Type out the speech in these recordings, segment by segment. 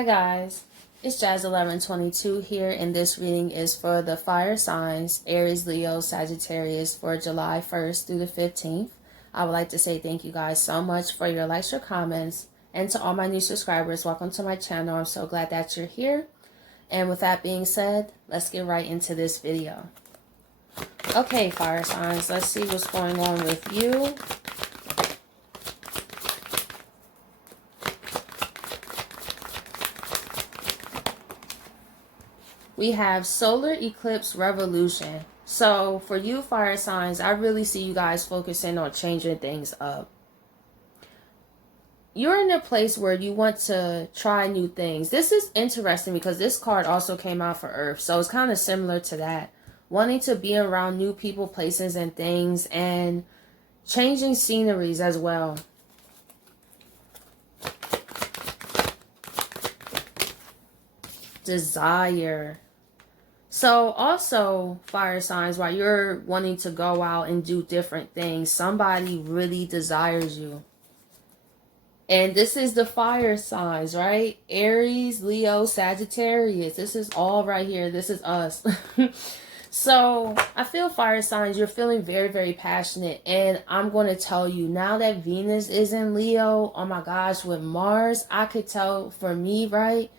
Hi guys, it's Jazz1122 here, and this reading is for the fire signs Aries, Leo, Sagittarius for July 1st through the 15th. I would like to say thank you guys so much for your likes, your comments, and to all my new subscribers, welcome to my channel. I'm so glad that you're here. And with that being said, let's get right into this video. Okay, fire signs, let's see what's going on with you. We have solar eclipse revolution. So for you fire signs, I really see you guys focusing on changing things up. You're in a place where you want to try new things. This is interesting because this card also came out for Earth. So it's kind of similar to that. Wanting to be around new people, places, and things, and changing sceneries as well. Desire. So also, fire signs, while you're wanting to go out and do different things, somebody really desires you. And this is the fire signs, right? Aries, Leo, Sagittarius. This is all right here. This is us. So I feel fire signs, you're feeling very, very passionate. And I'm going to tell you, now that Venus is in Leo, oh my gosh, with Mars, I could tell for me, right?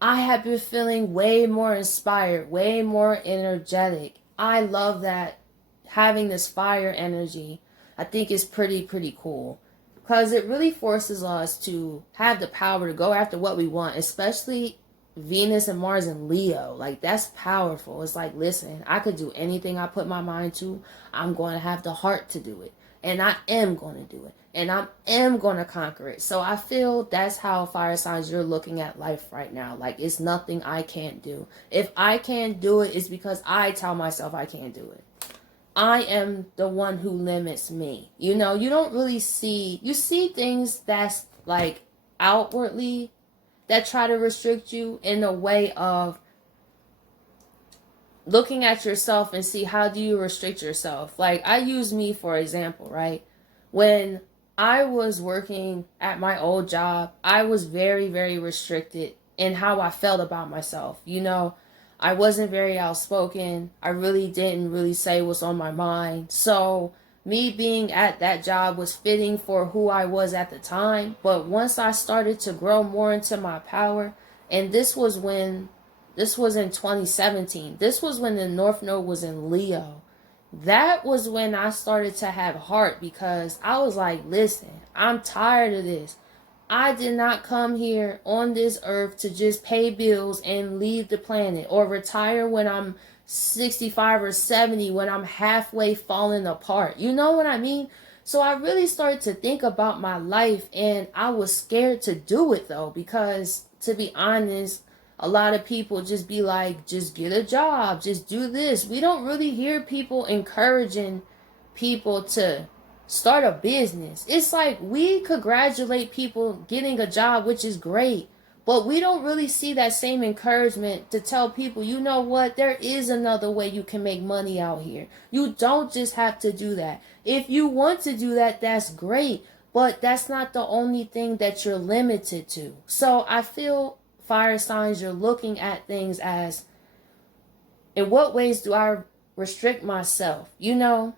I have been feeling way more inspired, way more energetic. I love that, having this fire energy. I think is pretty cool. Because it really forces us to have the power to go after what we want. Especially Venus and Mars in Leo. Like, that's powerful. It's like, listen, I could do anything I put my mind to. I'm going to have the heart to do it. And I am going to do it. And I am going to conquer it. So I feel that's how fire signs you're looking at life right now. Like, it's nothing I can't do. If I can't do it, it's because I tell myself I can't do it. I am the one who limits me. You know, you don't really see, you see things that's like outwardly that try to restrict you in a way of looking at yourself and see how do you restrict yourself. Like, I use me for example, right? When I was working at my old job, I was very restricted in how I felt about myself. You know, I wasn't very outspoken. I really didn't really say what's on my mind. So me being at that job was fitting for who I was at the time. But once I started to grow more into my power, and this was in 2017. This was when the North Node was in Leo. That was when I started to have heart, because I was like, listen, I'm tired of this. I did not come here on this earth to just pay bills and leave the planet, or retire when I'm 65 or 70, when I'm halfway falling apart. You know what I mean? So I really started to think about my life, and I was scared to do it though, because to be honest, a lot of people just be like, just get a job, just do this. We don't really hear people encouraging people to start a business. It's like, we congratulate people getting a job, which is great, but we don't really see that same encouragement to tell people, you know what, there is another way you can make money out here. You don't just have to do that. If you want to do that, that's great, but that's not the only thing that you're limited to. So I feel, fire signs, you're looking at things as, in what ways do I restrict myself? You know,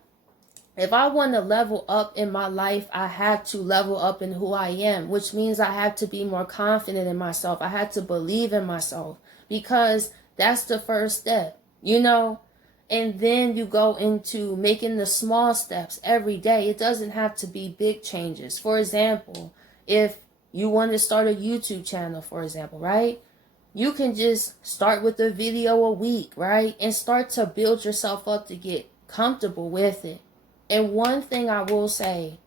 if I want to level up in my life, I have to level up in who I am, which means I have to be more confident in myself. I have to believe in myself, because that's the first step, you know. And then you go into making the small steps every day. It doesn't have to be big changes. For example, if you want to start a YouTube channel, for example, right? You can just start with a video a week, right? And start to build yourself up to get comfortable with it. And one thing I will say,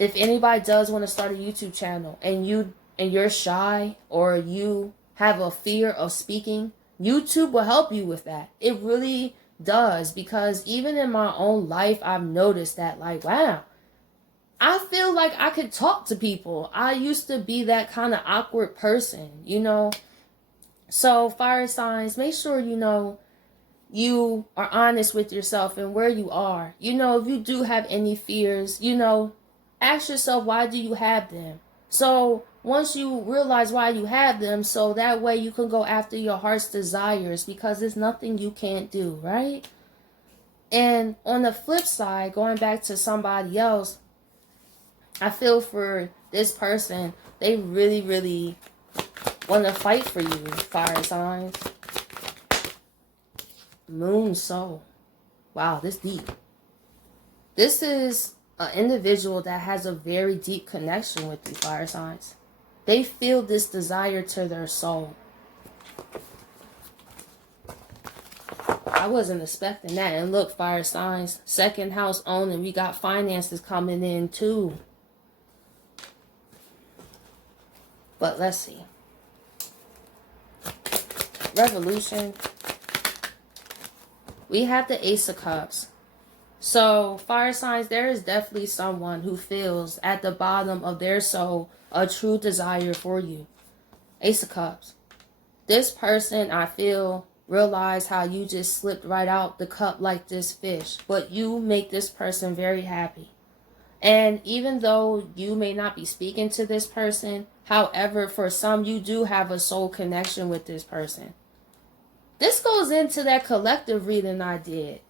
if anybody does want to start a YouTube channel and you're shy, or you have a fear of speaking, YouTube will help you with that. It really does, because even in my own life, I've noticed that, like, wow, I feel like I could talk to people. I used to be that kind of awkward person, you know. So fire signs, make sure, you know, you are honest with yourself and where you are. You know, if you do have any fears, you know, ask yourself, why do you have them? So once you realize why you have them, so that way you can go after your heart's desires, because there's nothing you can't do, right? And on the flip side, going back to somebody else, I feel for this person, they really, really want to fight for you, fire signs. Moon soul. Wow, this deep. This is an individual that has a very deep connection with you, fire signs. They feel this desire to their soul. I wasn't expecting that. And look, fire signs, second house owning, we got finances coming in too. But let's see. Revolution. We have the Ace of Cups. So, fire signs, there is definitely someone who feels at the bottom of their soul a true desire for you. Ace of Cups. This person, I feel, realize how you just slipped right out the cup like this fish. But you make this person very happy. And even though you may not be speaking to this person, however, for some, you do have a soul connection with this person. This goes into that collective reading I did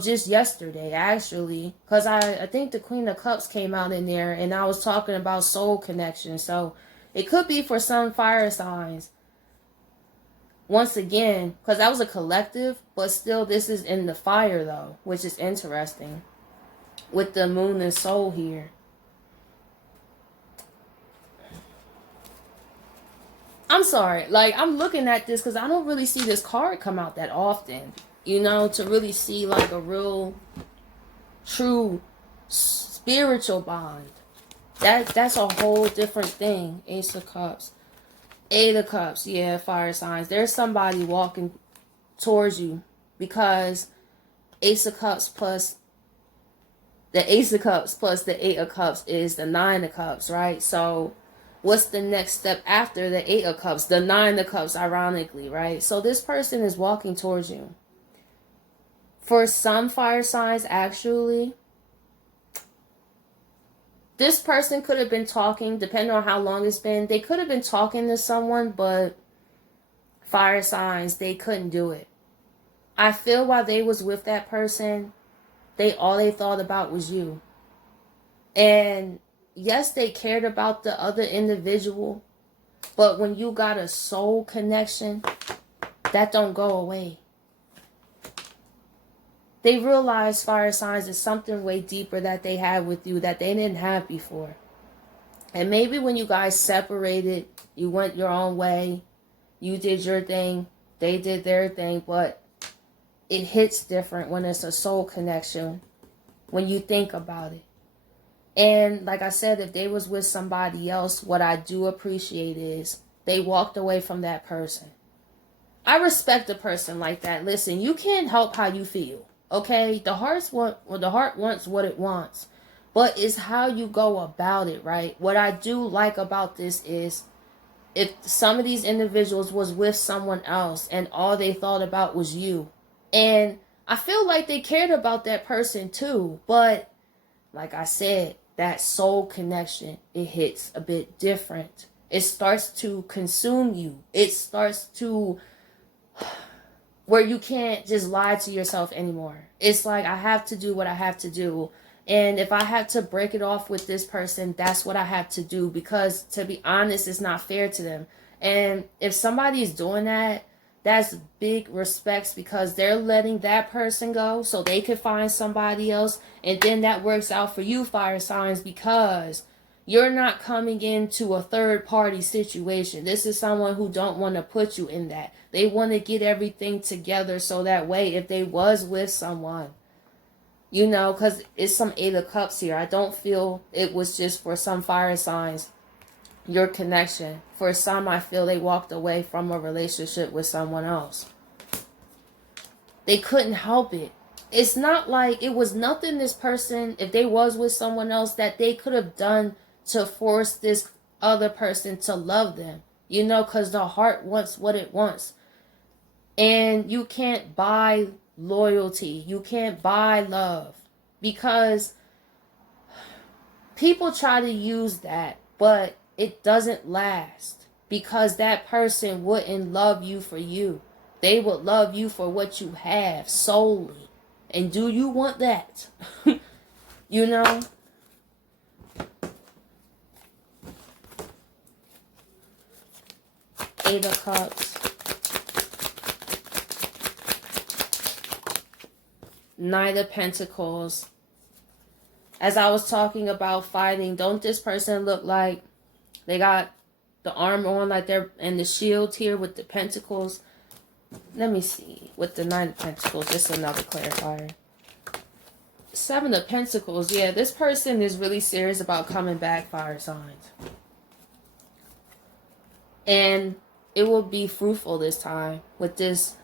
just yesterday, actually, because I think the Queen of Cups came out in there, and I was talking about soul connection. So it could be for some fire signs. Once again, because that was a collective, but still this is in the fire though, which is interesting with the moon and soul here. I'm sorry, like, I'm looking at this because I don't really see this card come out that often, you know, to really see like a real true spiritual bond. That's a whole different thing. Ace of Cups. Eight of Cups, yeah, fire signs. There's somebody walking towards you, because Ace of Cups plus the Ace of Cups plus the Eight of Cups is the Nine of Cups, right? So what's the next step after the Eight of Cups? The Nine of Cups, ironically, right? So this person is walking towards you. For some fire signs, actually, this person could have been talking, depending on how long it's been, they could have been talking to someone, but fire signs, they couldn't do it. I feel while they was with that person, all they thought about was you. And yes, they cared about the other individual, but when you got a soul connection, that don't go away. They realize, fire signs, is something way deeper that they had with you that they didn't have before. And maybe when you guys separated, you went your own way, you did your thing, they did their thing, but it hits different when it's a soul connection, when you think about it. And like I said, if they was with somebody else, what I do appreciate is they walked away from that person. I respect a person like that. Listen, you can't help how you feel. Okay, the heart wants what it wants, but it's how you go about it, right? What I do like about this is, if some of these individuals was with someone else and all they thought about was you, and I feel like they cared about that person too, but like I said, that soul connection, it hits a bit different. It starts to consume you. It starts to where you can't just lie to yourself anymore. It's like, I have to do what I have to do. And if I have to break it off with this person, that's what I have to do. Because to be honest, it's not fair to them. And if somebody's doing that, that's big respects, because they're letting that person go so they could find somebody else. And then that works out for you, fire signs, because you're not coming into a third party situation. This is someone who don't want to put you in that. They want to get everything together so that way, if they was with someone, you know, because it's some Eight of Cups here. I don't feel it was just for some fire signs, your connection. For some, I feel they walked away from a relationship with someone else. They couldn't help it. It's not like it was nothing this person, if they was with someone else, that they could have done to force this other person to love them, you know, because the heart wants what it wants. And you can't buy loyalty. You can't buy love, because people try to use that, but it doesn't last, because that person wouldn't love you for you. They would love you for what you have solely. And do you want that? You know? Eight of Cups. Knight of Pentacles. As I was talking about fighting, don't this person look like they got the armor on, like they're in the shield here with the pentacles? Let me see. With the Nine of Pentacles, just another clarifier. Seven of Pentacles. Yeah, this person is really serious about coming back, fire signs. And it will be fruitful this time with this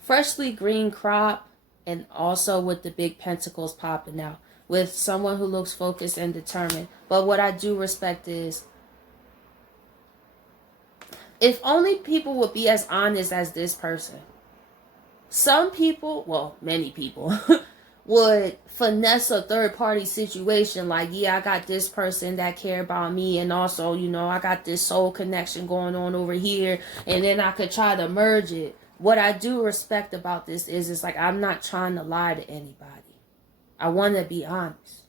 freshly green crop, and also with the big pentacles popping out. With someone who looks focused and determined. But what I do respect is, if only people would be as honest as this person. Some people, well, many people, would finesse a third-party situation. Like, yeah, I got this person that care about me, and also, you know, I got this soul connection going on over here, and then I could try to merge it. What I do respect about this is, it's like, I'm not trying to lie to anybody. I want to be honest.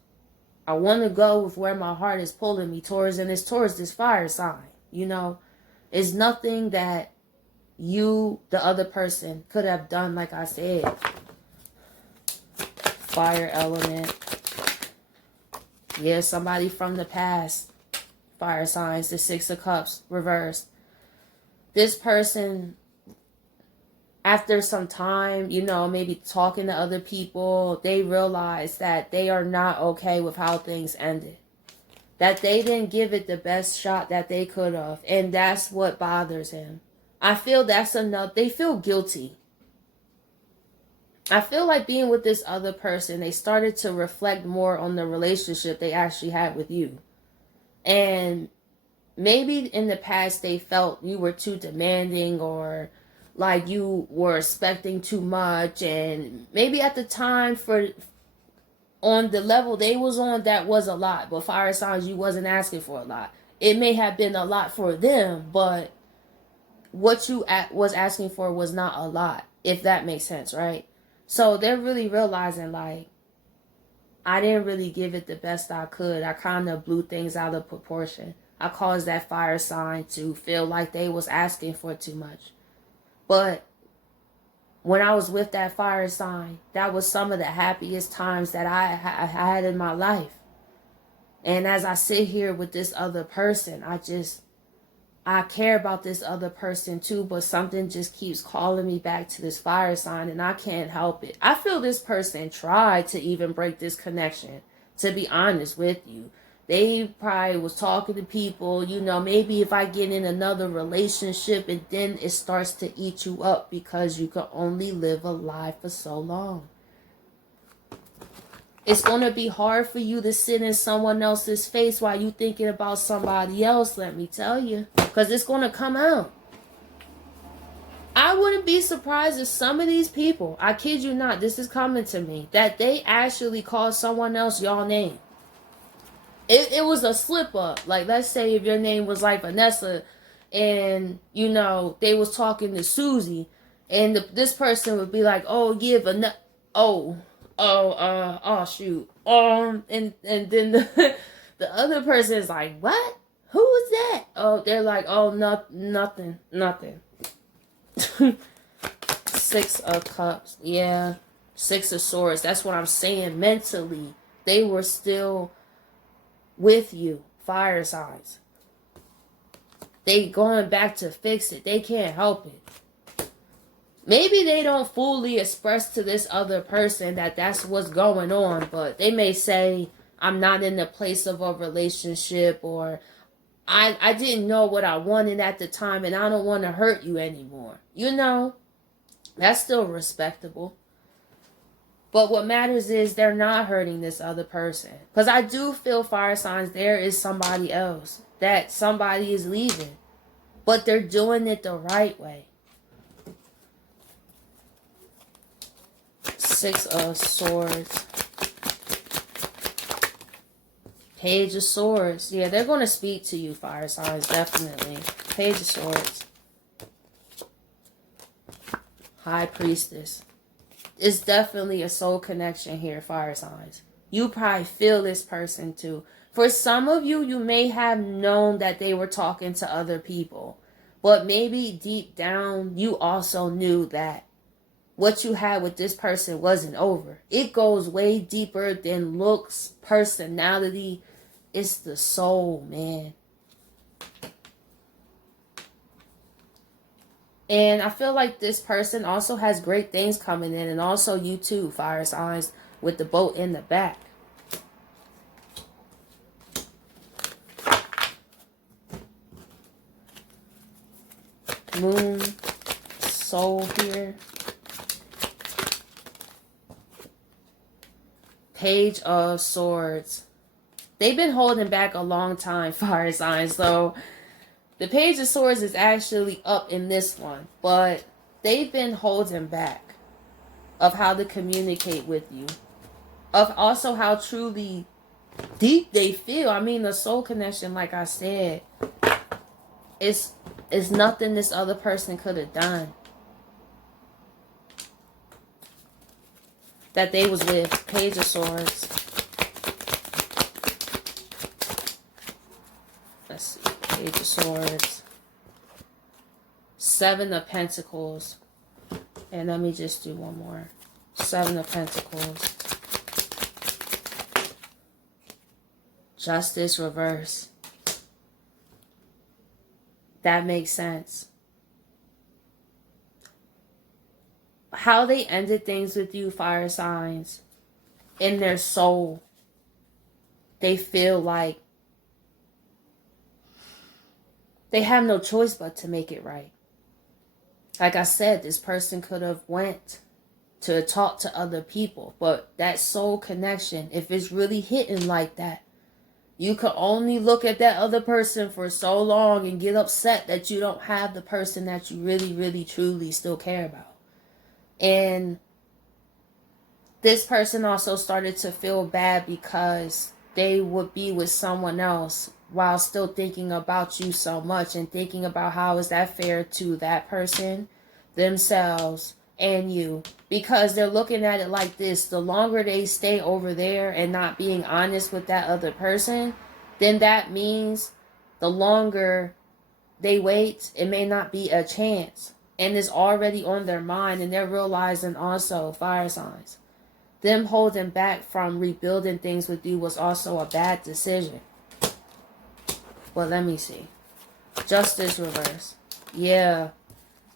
I want to go with where my heart is pulling me towards, and it's towards this fire sign, you know. It's nothing that you, the other person, could have done, like I said. Fire element. Yeah, somebody from the past. Fire signs, the Six of Cups, reversed. This person, after some time, you know, maybe talking to other people, they realize that they are not okay with how things ended. That they didn't give it the best shot that they could have. And that's what bothers him. I feel that's enough. They feel guilty. I feel like being with this other person, they started to reflect more on the relationship they actually had with you. And maybe in the past they felt you were too demanding, or like you were expecting too much. And maybe at the time, on the level they was on, that was a lot. But fire signs, you wasn't asking for a lot. It may have been a lot for them, but what you was asking for was not a lot, if that makes sense, right? So they're really realizing, like, I didn't really give it the best I could. I kind of blew things out of proportion. I caused that fire sign to feel like they was asking for too much. But when I was with that fire sign, that was some of the happiest times that I had in my life. And as I sit here with this other person, I care about this other person too, but something just keeps calling me back to this fire sign, and I can't help it. I feel this person tried to even break this connection, to be honest with you. They probably was talking to people, you know, maybe if I get in another relationship, and then it starts to eat you up, because you can only live a lie for so long. It's going to be hard for you to sit in someone else's face while you thinking about somebody else, let me tell you. Because it's going to come out. I wouldn't be surprised if some of these people, I kid you not, this is coming to me, that they actually call someone else y'all name. It was a slip up. Like, let's say if your name was like Vanessa, and, you know, they was talking to Susie, and this person would be like, oh, yeah, Vanessa, oh shoot. And then the other person is like, what? Who is that? Oh, they're like, oh, nothing. Six of Cups. Yeah. Six of Swords. That's what I'm saying. Mentally, they were still with you. Fire signs. They going back to fix it. They can't help it. Maybe they don't fully express to this other person that that's what's going on, but they may say, I'm not in the place of a relationship, or I didn't know what I wanted at the time, and I don't want to hurt you anymore. You know, that's still respectable. But what matters is they're not hurting this other person. Because I do feel, fire signs, there is somebody else. That somebody is leaving. But they're doing it the right way. Six of Swords. Page of Swords. Yeah, they're going to speak to you, fire signs, definitely. Page of Swords. High Priestess. It's definitely a soul connection here, fire signs. You probably feel this person too. For some of you, you may have known that they were talking to other people. But maybe deep down, you also knew that what you had with this person wasn't over. It goes way deeper than looks, personality. It's the soul, man. And I feel like this person also has great things coming in. And also you too, fire signs, with the boat in the back. Moon, soul here. Page of Swords. They've been holding back a long time, fire signs. So the Page of Swords is actually up in this one. But they've been holding back of how to communicate with you. Of also how truly deep they feel. I mean, the soul connection, like I said, is nothing this other person could have done that they was with. Page of Swords. Let's see. Page of Swords. Seven of Pentacles. And let me just do one more. Seven of Pentacles. Justice reverse. That makes sense. How they ended things with you, fire signs, in their soul, they feel like they have no choice but to make it right. Like I said, this person could have went to talk to other people, but that soul connection, if it's really hitting like that, you could only look at that other person for so long and get upset that you don't have the person that you really, really, truly still care about. And this person also started to feel bad because they would be with someone else while still thinking about you so much and thinking about how is that fair to that person, themselves, and you. Because they're looking at it like this: the longer they stay over there and not being honest with that other person, then that means the longer they wait, it may not be a chance. And it's already on their mind, and they're realizing also, fire signs, them holding back from rebuilding things with you was also a bad decision. Well, let me see. Justice reverse. Yeah.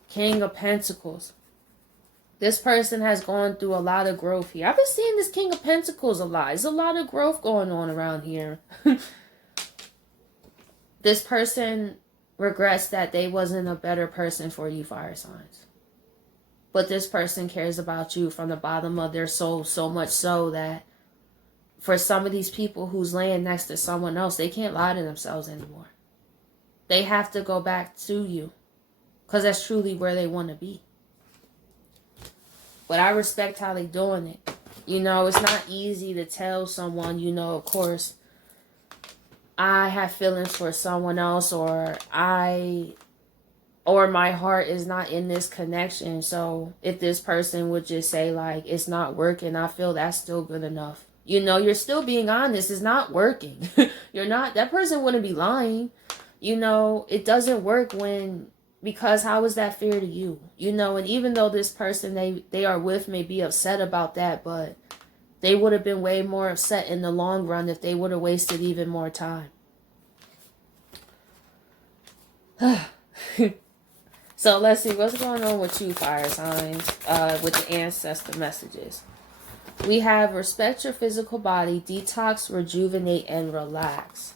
King of Pentacles. This person has gone through a lot of growth here. I've been seeing this King of Pentacles a lot. There's a lot of growth going on around here. This person regrets that they wasn't a better person for you, fire signs. But this person cares about you from the bottom of their soul, so much so that for some of these people who's laying next to someone else, they can't lie to themselves anymore. They have to go back to you because that's truly where they want to be. But I respect how they doing it. You know, it's not easy to tell someone, you know, of course, I have feelings for someone else, or my heart is not in this connection. So if this person would just say like, it's not working, I feel that's still good enough. You know, you're still being honest. It's not working. You're not, that person wouldn't be lying. You know, it doesn't work because how is that fair to you? You know, and even though this person they are with may be upset about that, but they would have been way more upset in the long run if they would have wasted even more time. So let's see what's going on with you, fire signs, with the ancestor messages. We have respect your physical body, detox, rejuvenate, and relax.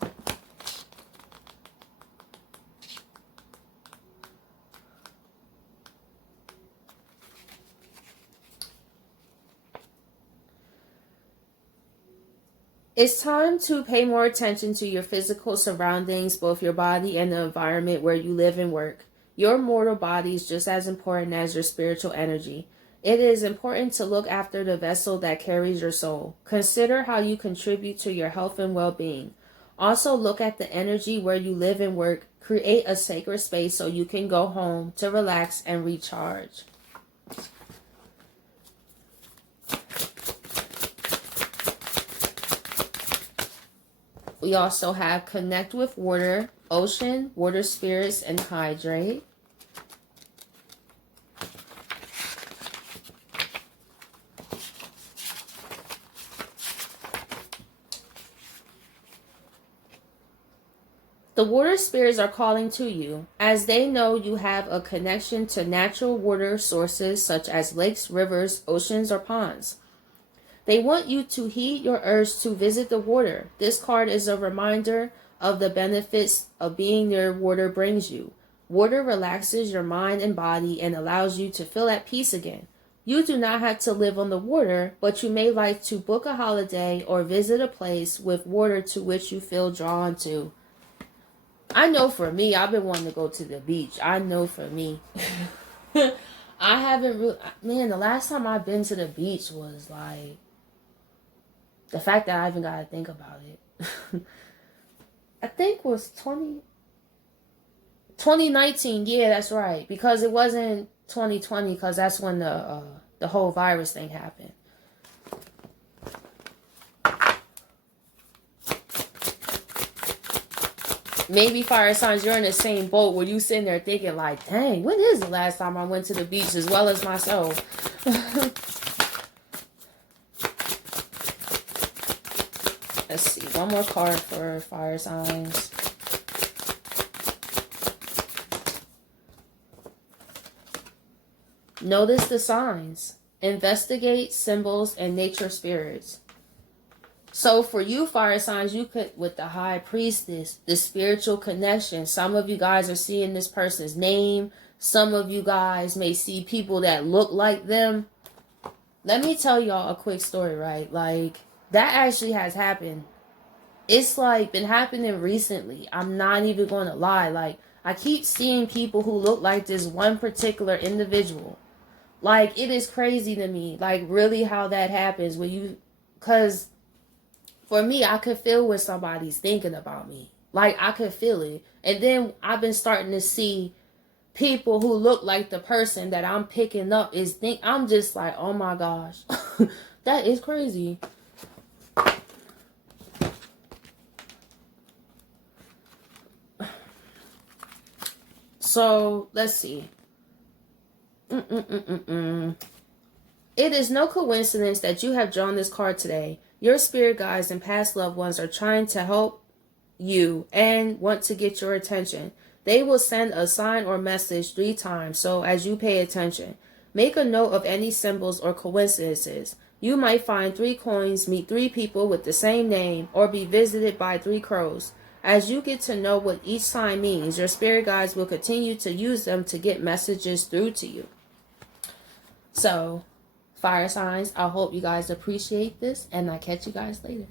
It's time to pay more attention to your physical surroundings, both your body and the environment where you live and work. Your mortal body is just as important as your spiritual energy. It is important to look after the vessel that carries your soul. Consider how you contribute to your health and well-being. Also, look at the energy where you live and work. Create a sacred space so you can go home to relax and recharge. We also have connect with water, ocean, water spirits, and hydrate. The water spirits are calling to you as they know you have a connection to natural water sources such as lakes, rivers, oceans, or ponds. They want you to heed your urge to visit the water. This card is a reminder of the benefits of being near water brings you. Water relaxes your mind and body and allows you to feel at peace again. You do not have to live on the water, but you may like to book a holiday or visit a place with water to which you feel drawn to. I know for me, I've been wanting to go to the beach. I know for me. I haven't really, man, the last time I've been to the beach was like, the fact that I even got to think about it. I think was 2019. Yeah, that's right. Because it wasn't 2020 because that's when the whole virus thing happened. Maybe fire signs, you're in the same boat where you sitting there thinking like, dang, when is the last time I went to the beach as well as myself? Let's see, one more card for fire signs. Notice the signs. Investigate symbols and nature spirits. So for you fire signs, you could, with the high priestess, the spiritual connection, some of you guys are seeing this person's name. Some of you guys may see people that look like them. Let me tell y'all a quick story, right? Like, that actually has happened. It's like been happening recently. I'm not even going to lie. Like, I keep seeing people who look like this one particular individual. Like, it is crazy to me. Like, really how that happens when you, because for me, I could feel when somebody's thinking about me. Like, I could feel it. And then I've been starting to see people who look like the person that I'm picking up is I'm just like, oh my gosh. That is crazy. So, let's see. It is no coincidence that you have drawn this card today. Your spirit guides and past loved ones are trying to help you and want to get your attention. They will send a sign or message 3 times, so as you pay attention, make a note of any symbols or coincidences. You might find 3 coins, meet 3 people with the same name, or be visited by 3 crows. As you get to know what each sign means, your spirit guides will continue to use them to get messages through to you. So, fire signs, I hope you guys appreciate this, and I'll catch you guys later.